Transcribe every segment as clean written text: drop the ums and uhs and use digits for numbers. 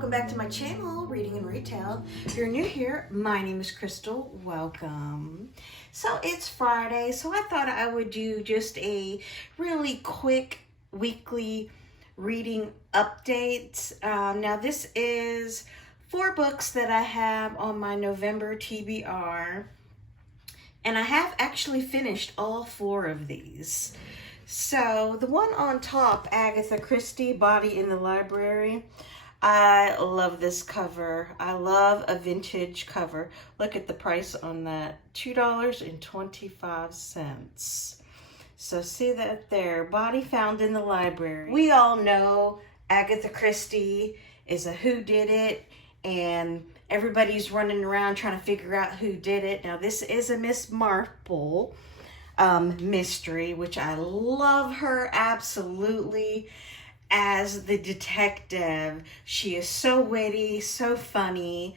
welcome back to my channel, Reading and Retail. If you're new here, my name is Crystal. Welcome. So it's Friday, so I thought I would do just a really quick weekly reading update. Now this is 4 books that I have on my November TBR, and I have actually finished all 4 of these. So the one on top, Agatha Christie, Body in the Library. I love this cover. I love a vintage cover. Look at the price on that, $2.25. So see that there, Body Found in the Library. We all know Agatha Christie is a whodidit, and everybody's running around trying to figure out who did it. Now this is a Miss Marple mystery, which I love her absolutely as the detective. She is so witty, so funny.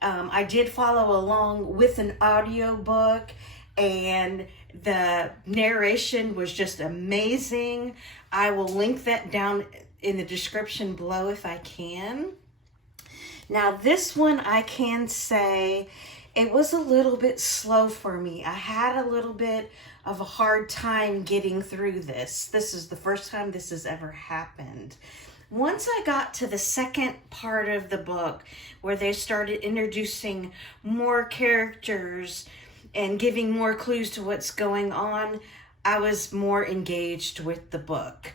I did follow along with an audiobook, and the narration was just amazing. I will link that down in the description below if I can. Now this one, I can say it was a little bit slow for me. I had a little bit of a hard time getting through this. This is the first time this has ever happened. Once I got to the second part of the book where they started introducing more characters and giving more clues to what's going on, I was more engaged with the book.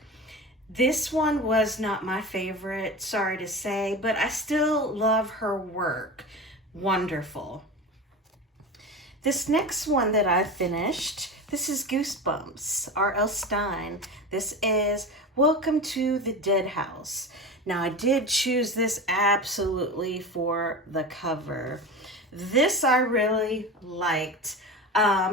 This one was not my favorite, sorry to say, but I still love her work. Wonderful. This next one that I finished, this is Goosebumps, R.L. Stine. This is Welcome to the Dead House. Now I did choose this absolutely for the cover. This I really liked.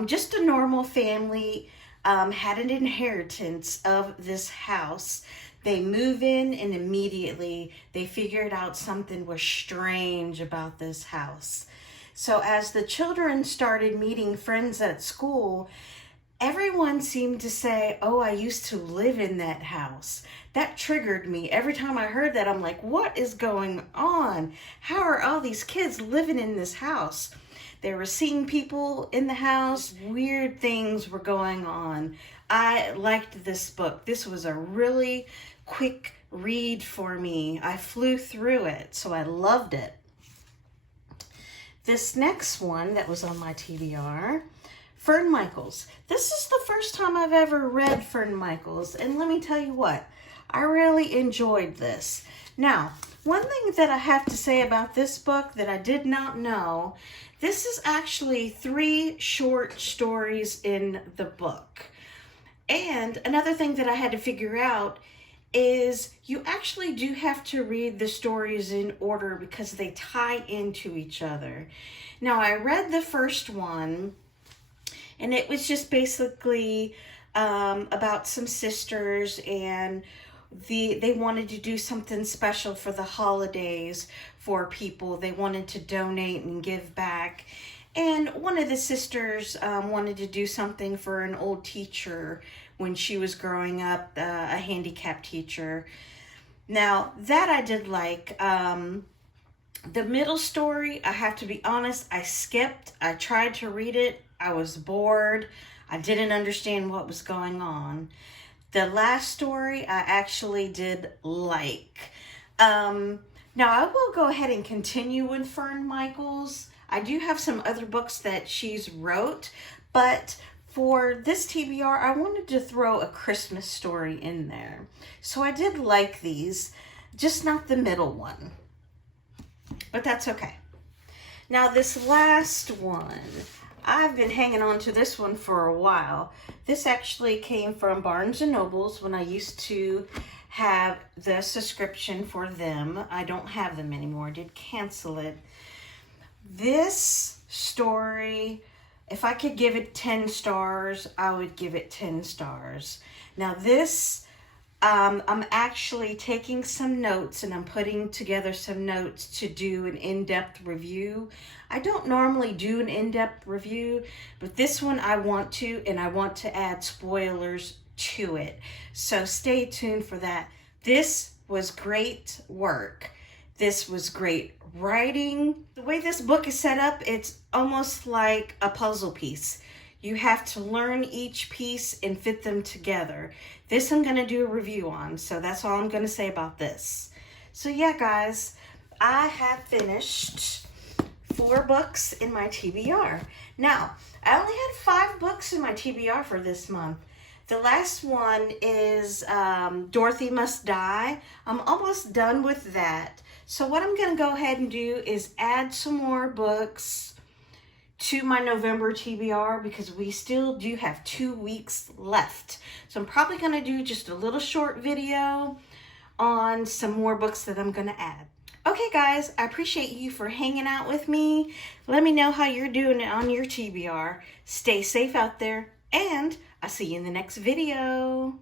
Just a normal family had an inheritance of this house. They move in and immediately they figured out something was strange about this house. So as the children started meeting friends at school, everyone seemed to say, oh, I used to live in that house. That triggered me. Every time I heard that, I'm like, what is going on? How are all these kids living in this house? They were seeing people in the house. Weird things were going on. I liked this book. This was a really quick read for me. I flew through it, so I loved it. This next one that was on my TBR, Fern Michaels. This is the first time I've ever read Fern Michaels, and let me tell you what, I really enjoyed this. Now, one thing that I have to say about this book that I did not know, this is actually 3 short stories in the book. And another thing that I had to figure out is you actually do have to read the stories in order because they tie into each other. Now, I read the first one, and it was just basically about some sisters, and they wanted to do something special for the holidays for people. They wanted to donate and give back. And one of the sisters wanted to do something for an old teacher when she was growing up, a handicapped teacher. Now, that I did like. The middle story, I have to be honest, I skipped. I tried to read it. I was bored. I didn't understand what was going on. The last story, I actually did like. Now, I will go ahead and continue with Fern Michaels. I do have some other books that she's wrote, but for this TBR, I wanted to throw a Christmas story in there. So I did like these, just not the middle one, but that's okay. Now this last one, I've been hanging on to this one for a while. This actually came from Barnes & Nobles when I used to have the subscription for them. I don't have them anymore. I did cancel it. This story, if I could give it 10 stars, I would give it 10 stars. Now this, I'm actually taking some notes, and I'm putting together some notes to do an in-depth review. I don't normally do an in-depth review, but this one I want to, and I want to add spoilers to it. So stay tuned for that. This was great work. This was great writing. The way this book is set up, it's almost like a puzzle piece. You have to learn each piece and fit them together. This I'm going to do a review on, so that's all I'm going to say about this. So yeah, guys, I have finished 4 books in my TBR. Now, I only had 5 books in my TBR for this month. The last one is Dorothy Must Die. I'm almost done with that. So what I'm going to go ahead and do is add some more books to my November TBR because we still do have 2 weeks left. So I'm probably going to do just a little short video on some more books that I'm going to add. Okay guys, I appreciate you for hanging out with me. Let me know how you're doing on your TBR. Stay safe out there, and I'll see you in the next video.